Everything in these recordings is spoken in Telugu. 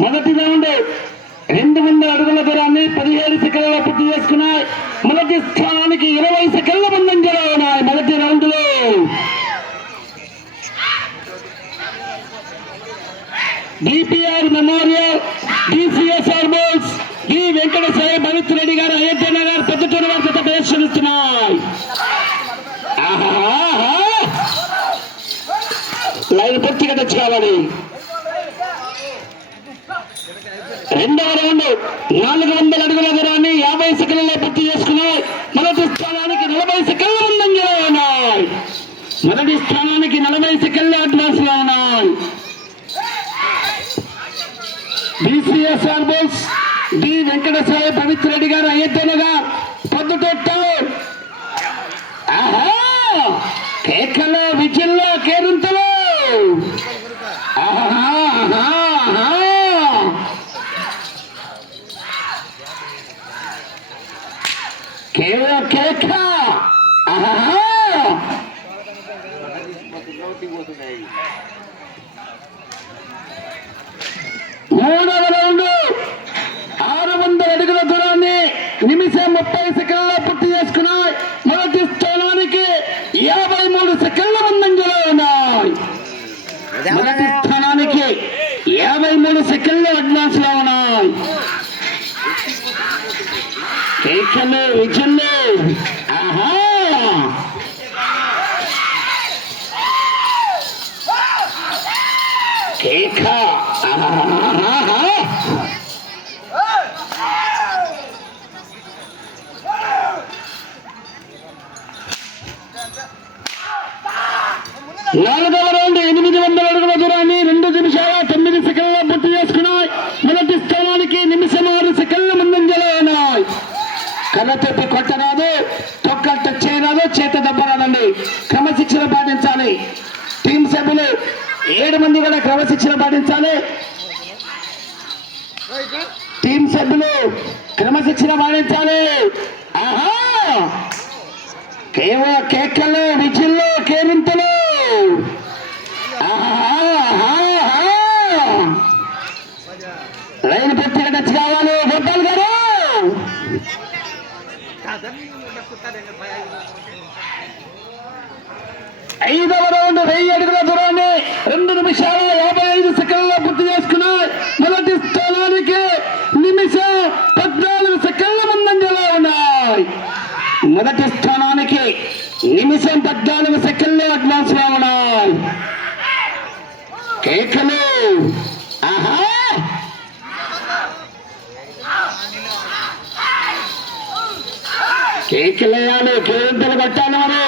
మొదటి రౌండ్ రెండు వందల అడుగుల దూరాన్ని పదిహేడు సెకండ్లలో పూర్తి చేసుకున్నాయి. మొదటి స్థానానికి ఇరవై సెకండ్ల ముందంజలో ఉన్నాయి మొదటి రౌండ్లో డిపిఆర్ మెమోరియల్ డిసిఎస్ఆర్ బోల్స్ డి వెంకటేశ్వర భరత్ రెడ్డి గారు అయోధ్య నగర్ పెద్దటూరు వారి జత ప్రదర్శనిస్తున్నాయి. ఆహాహా. లైన్ పూర్తిగా తెచ్చుకోవాలి. రెండవ రౌండ్ నాలుగు వందల అడుగుల దూరాన్ని యాభై సెకండ్లలో పూర్తి చేసుకున్నాయి మొదటి స్థానానికి నలభై సెకండ్ల ముందంజలో ఉన్నాయి. మొదటి స్థానానికి నలభై సెకండ్ల అడ్వాన్స్లో ఉన్నాయి. డిసిఎస్ఆర్ బోల్స్ డి వెంకటేశ్వర పవిత్ర రెడ్డి గారు అయ్యద్దనగా పొద్దుటొట్టు ఆహా! కేకలో విజయంలో కేరింతలు. ఆహా ఆహా, ఆహా. కేవ కేక. ఆహా మూడవ రౌండ్ ఆరు వందల అడుగుల దూరాన్ని నిమిషం ముప్పై సెకండ్లో పూర్తి చేసుకున్నాయి. మొదటి స్థానానికి యాభై మూడు సెకండ్ల ముందంజలో ఉన్నాయి. మొదటి స్థానానికి యాభై మూడు సెకండ్లు అడ్వాన్స్లో ఉన్నాయి. కేకలు విజయలు క్రమశిక్షణ పాటించాలి టీం సభ్యులు క్రమశిక్షణ పాటించాలి. ఆహా! కేవ కేకలు విజిల్లు కేరింతలు. రైలు ఆహా. టచ్ కావాలి. గోపాల్ గారు! ఐదవ రౌండ్ వెయ్యి అడుగుల దూరాన్ని రెండు నిమిషాల యాభై ఐదు సెకండ్ల పూర్తి చేసుకున్నాయి మొదటి స్థానానికి నిమిషం పద్నాలుగు సెకండ్ల ముందంజలో ఉన్నాయి మొదటి స్థానానికి నిమిషం పద్నాలుగు సెకండ్లు అడ్వాన్స్ రావడం. కేకలు. ఆహా. కేకలేయాలి కేరింతలు కట్టాలి మరి.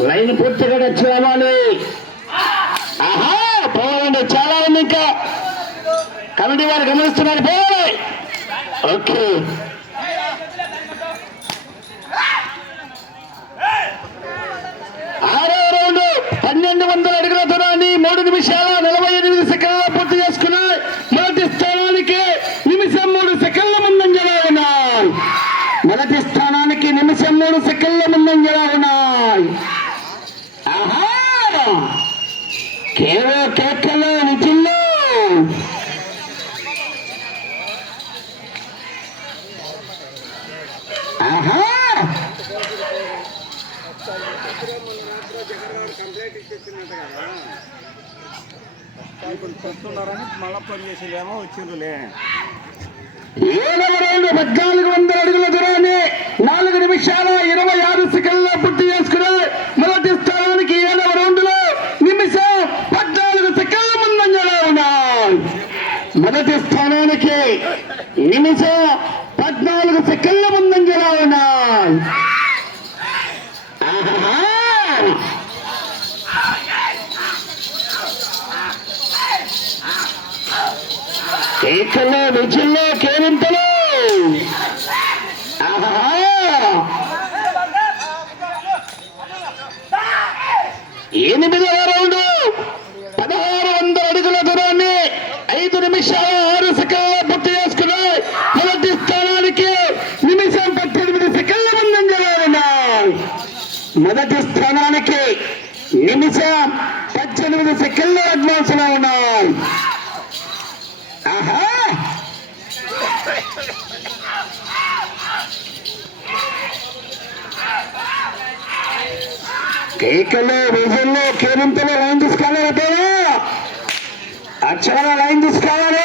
లైన్ పూర్తిగా టచ్ కావాలి ఆహా పోవాలండి చాలా ఉంది ఇంకా. కమిటీ వారు గమనిస్తున్నారు. పోవాలి. ఓకే. ఆరో రౌండ్ పన్నెండు వందల అడుగుల దూరాన్ని మూడు నిమిషాల నలభై ఎనిమిది సెకండ్ల పూర్తి చేసుకున్నాయి. మొదటి స్థానానికి నిమిషం మూడు సెకండ్ల ముందంజలో ఉన్నాయి. మొదటి స్థానానికి నిమిషం మూడు సెకండ్ల ముందంజలో ఉన్నాయి. ఆహా! కేవో కేకలో నిచిల్లు ఆహా ఇప్పుడు చెప్తున్నారని మళ్ళా పని చేసేదేమో వచ్చిందిలే. ఏడవ పద్నాలుగు వందల అడుగుల దూరాన్ని నాలుగు నిమిషాల ఇరవై ఆరు సెకండ్ల పూర్తి చేసుకుని మొదటి స్థానానికి ఏడవ రౌండ్లో నిమిషం పద్నాలుగు సెకండ్ల ముందంజలో ఉన్నాయి మొదటి స్థానానికి నిమిషం కేకల్లో నిజంలో కేరింతలు. ఎనిమిదవ రౌండ్. పదహారు వందల అడుగుల దూరాన్ని ఐదు నిమిషాలు ఆరు సెకండ్ల పూర్తి చేసుకున్నాయి మొదటి స్థానానికి నిమిషం పద్దెనిమిది సెకండ్ల ముందంజలో మొదటి స్థానానికి నిమిషం పద్దెనిమిది సెకండ్ల అడ్వాన్స్లో కేకలు రోజుల్లో కేరింతలో లైన్ తీసుకోవాలి అక్షరాల లైన్ తీసుకోవాలి.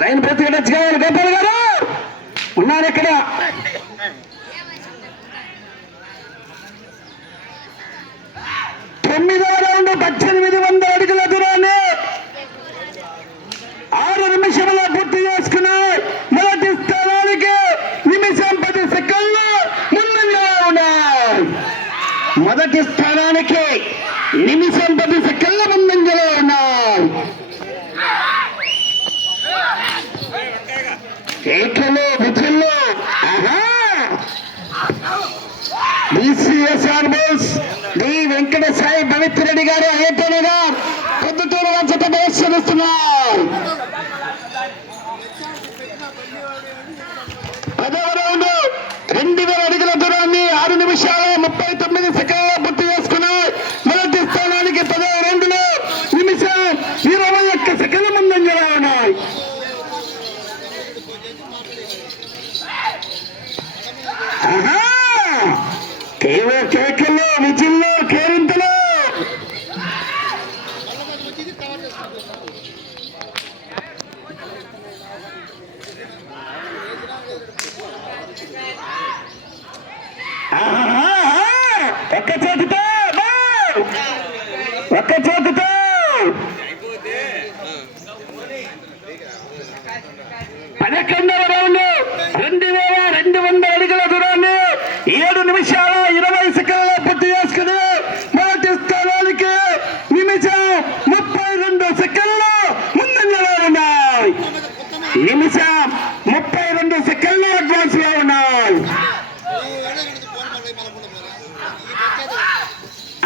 లైన్ ప్రతి టచ్ కావాలి గోపాల్ గారు ఉన్నారు ఇక్కడ. తొమ్మిదవ రౌండ్ పద్దెనిమిది వందల అడుగుల దూరాన్ని ఆరు నిమిషంలో పూర్తి చేసుకుని మొదటి స్థానానికి నిమిషం పది సెకండ్లు ముందంగా ఉన్నాయి ప్రతి స్థానానికి నిమిషం పది సెకండ్ల ముందంజలో ఉన్నారు కేకలు విధుల్లో ఆహా! బీసీఎస్ఆర్ బోస్ డి వెంకట సాయి పవిత్ర రెడ్డి గారు అయ్యప్పనగా పొద్దుటూరు వంచట ప్రదర్శనిస్తున్నారు పదవ రౌండ్ రెండు వేల అడుగుల దూరాన్ని ఆరు నిమిషాల ముప్పై తొమ్మిది సెకండ్ల పూర్తి చేసుకున్నాయి మొదటి స్థానానికి పదవ రౌండ్లో నిమిషం ఇరవై ఒక్క సెకండ్ల ముందంజలో ఉన్నాయి ఆహా! కేవో కేకల్లో విజిల్లో కేరింతలు ఆహా! ఒక్క చేతితో బాల్! ఒక్క చేతితో పదకొండవ రౌండ్ రెండు వేల రెండు వందల అడుగుల దూరాన్ని ఏడు నిమిషాల ఇరవై సెకండ్ల పూర్తి చేసుకుని మొదటి స్థానానికి నిమిషం ముప్పై రెండు సెకండ్లు ముందంజలో ఉన్నాయి నిమిషం ముప్పై రెండు సెకండ్లు అడ్వాన్స్లో ఉన్నాయి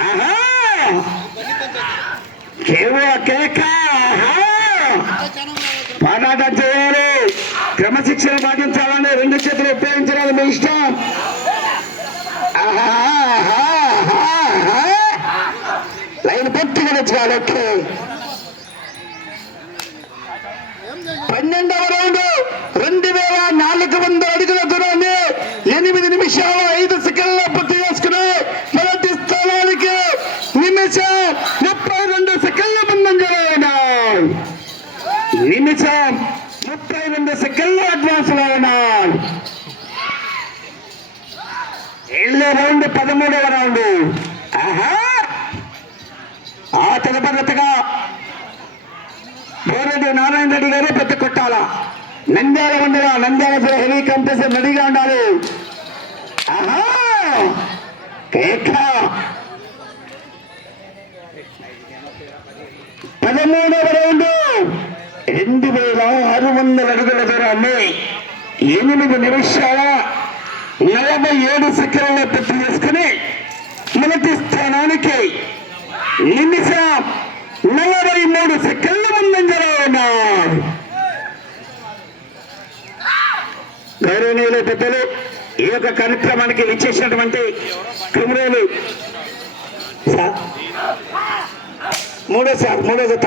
ఆహా కేవో కేక ఆహా పోరాటం చేయాలి క్రమశిక్షణ పాటించాలని రెండు చేతులు ఉపయోగించాలి మీ ఇష్టం ఆహా, ఆహా, ఆహా, ఆహా. లైన్ పూర్తిగా పన్నెండవ రౌండ్ రెండు వేల నాలుగు వందల అడుగుల దూరాన్ని ఎనిమిది నిమిషాలు ఐదు సెకండ్ల పూర్తి చేసుకుని మొదటి స్థానానికి నిమిషం ముప్పై రెండు సెకండ్ల ముందంజలో ఉన్నాయి నిమిషం ముప్పై రెండు సెకండ్ల అడ్వాన్స్లో ఉన్నాయి ఏళ్ళో రౌండ్ పదమూడవ రౌండ్. ఆహా! ఆ తదుపరిగా బోరెడ్డి నారాయణ రెడ్డి గారు పెద్ద కొట్టాల నంద్యాల ఉండగా నంద్యాల జిల్లా హెవీ కంప్రెసర్ రెడీగా ఉండాలి. ఆహా! పదమూడవ రౌండ్. రెండు వేల ఆరు వందల అడుగుల దూరాన్ని ఎనిమిది నిమిషాల నలభై ఏడు సెకండ్ల పూర్తి చేసుకుని మొదటి స్థానానికి నిమిషం నలభై మూడు సెకండ్ల ముందంజలో ఉన్నారు గౌరవనీయులు పెద్దలు ఈ యొక్క కార్యక్రమానికి విచ్చేసినటువంటి కుమరేలు సార్ మూడో సార్ మూడో జత.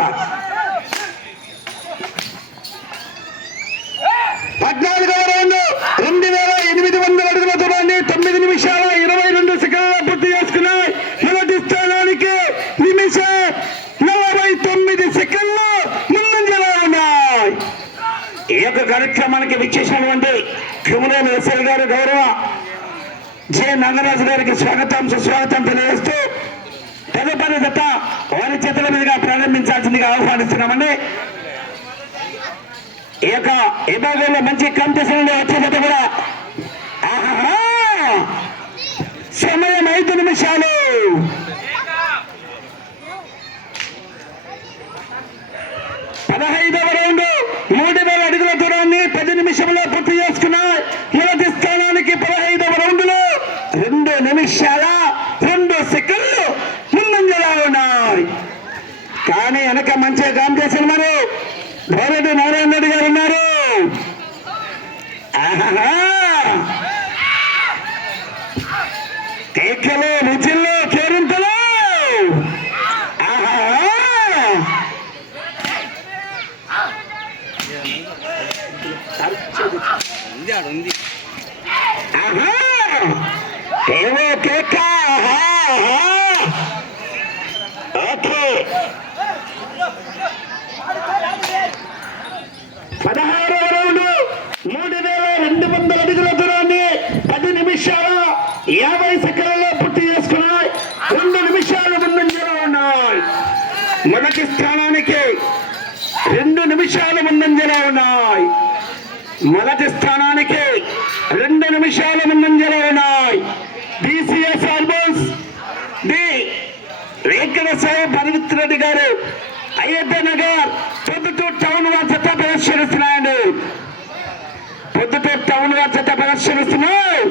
పద్నాలుగవ రౌండ్ రెండు వేల ఎనిమిది వందల అడుగుల దూరాన్ని తొమ్మిది నిమిషాలు ఇరవై రెండు సెకండ్ల పూర్తి చేసుకున్నాయి మొదటి స్థానానికి నిమిషం నలభై తొమ్మిది సెకండ్లు ముందంజలో ఉన్నాయి ఈ యొక్క కార్యక్రమానికి విచ్చేసినటువంటి కుమరేలు ఎస్ఐ గారు గౌరవ జె నంగరాజు గారికి స్వాగతం సుస్వాగతం తెలియజేస్తూ తదుపరి దత్త వారి చేతుల మీదుగా ప్రారంభించాల్సిందిగా ఆహ్వానిస్తున్నామండి. ఈ యొక్క విభాగంలో మంచి కాంపిటీషన్ వచ్చే జత కూడా సమయం ఐదు నిమిషాలు. పదహైదవ మూడు వేల అడుగుల దూరాన్ని పది నిమిషంలో పూర్తి చేసుకున్న మొదటి స్థానానికి పదహైదవ రౌండ్లు రెండు నిమిషాల రెండు సెకండ్లు ముందంజలా ఉన్నాయి. కానీ వెనక మంచిగా కాంపిటీషన్ మరి. గోరెడ్డి నారాయణ రెడ్డి గారు ఉన్నారు. ఆహా కేకలు రుచుల్లో కేరింతలు ఆహాహా. ఉంది ఆడ ఉంది ఆహా! ఏవో కేక ఆహా! ఆహా! ఓకే పదహారవ రౌండ్ మూడు వేల రెండు వందల అడుగుల దూరాన్ని పది నిమిషాల యాభై సెకండ్లలో పూర్తి చేసుకున్నాయి. రెండు నిమిషాల ముందంజలో ఉన్నాయి. మొదటి స్థానానికి రెండు నిమిషాల ముందంజలో ఉన్నాయి. మొదటి స్థానానికి రెండు నిమిషాల ముందంజలో ఉన్నాయి. డిసిఎస్ ఆల్బోన్స్ డి వెంకట సాయి పరమిత్ర రెడ్డి గారు అయోధ్య నగర్ పొద్దుటూరు టౌన్ వారి చెత్త ప్రదర్శనిస్తున్నాయండి పొద్దుటూరు టౌన్ వారి చెత్త ప్రదర్శనిస్తున్నాయి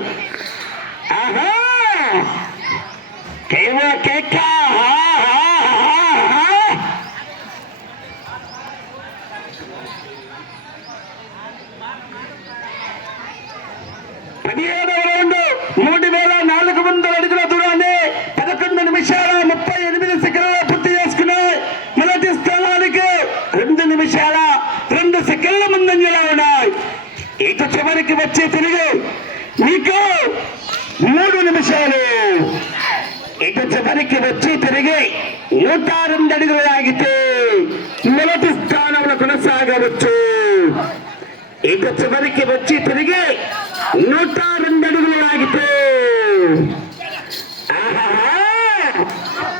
పదిహేడవ రౌండ్ మూడు వేల నాలుగు వందల అడుగుల దూరాన్ని పదకొండు నిమిషాల ముప్పై ఎనిమిది సెకండ్ల పూర్తి చేసుకుని మొదటి స్థానానికి రెండు నిమిషాల రెండు సెకండ్ల ముందంజలా ఉన్నాయి. ఇక చివరికి వచ్చి తిరిగి మీకు మూడు నిమిషాలు ఇక వచ్చి తిరిగి నూట రెండు అడుగులు లాగితే మొదటి స్థానంలో కొనసాగవచ్చు. ఇక చివరికి వచ్చి తిరిగి నూట రెండు అడుగులు ఆగితే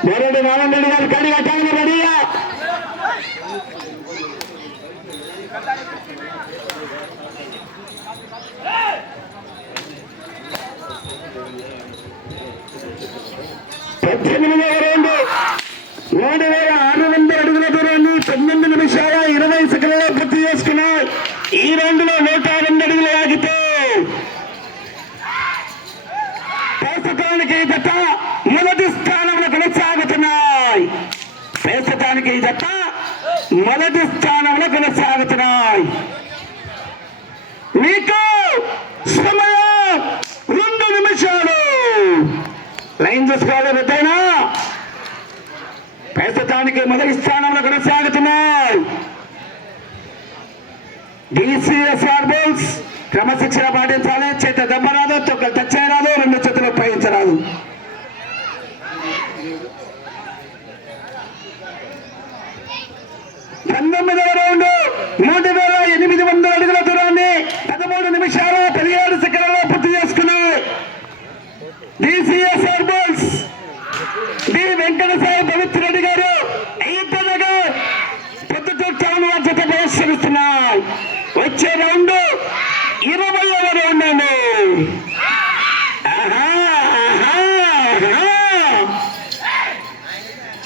మరొకటి నారాయణ రెడ్డి గారు కడి కట్టాలని రెడీయా పద్దెనిమిదవ రౌండ్ మూడు వేల ఆరు వందల అడుగుల దూరాన్ని తొమ్మిది నిమిషాల ఇరవై సెకండ్లలో పూర్తి చేసుకున్నాయి ఈ రౌండ్లో నూట రెండు అడుగులు ఆగితే ప్రస్తుతానికి ఈ జత మొదటి స్థానంలో కొనసాగుతున్నాయి ప్రస్తుతానికి ఈ జత మొదటి స్థానంలో కొనసాగుతున్నాయి. మీకు సమయం రెండు నిమిషాలు. లైన్ చూసుకోవాలి పెద్దయినా ప్రస్తుతానికి మొదటి స్థానంలో కొనసాగుతున్నాయి. డిసిఎస్ఆర్ బోల్స్ క్రమశిక్షణ పాటించాలి. చేత దెబ్బరాదు తొక్కలు టచ్ రెండు చేతులు ఉపయోగించరాదు పంతొమ్మిదవ రౌండ్ మూడు వేల ఎనిమిది వందల అడుగుల దూరాన్ని పదమూడు నిమిషాలు పదిహేడు సెకండ్లలో పూర్తి చేసుకున్నాయి డిసిఎస్ఆర్ బోల్స్ డి వెంకట సాయి పవిత్ర రెడ్డి గారు ఐదు నగర్ పొద్దుటూరు టౌన్ వారి జత వచ్చే రౌండ్ ఇరవై రౌండ్ అండి ఆహా, ఆహా, ఆహా.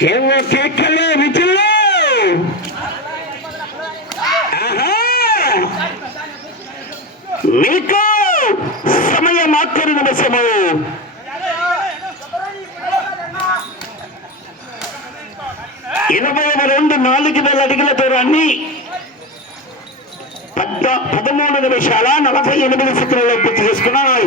ఏవో కేకలే విచుల్లో ఆహా. మీకు సమయం ఆఖరి నిమిషము ఇరవై రెండు నాలుగు వేల అడుగుల దూరాన్ని పద్ద పదమూడు నిమిషాల నలభై ఎనిమిది సెకండ్లో పూర్తి చేసుకున్నాను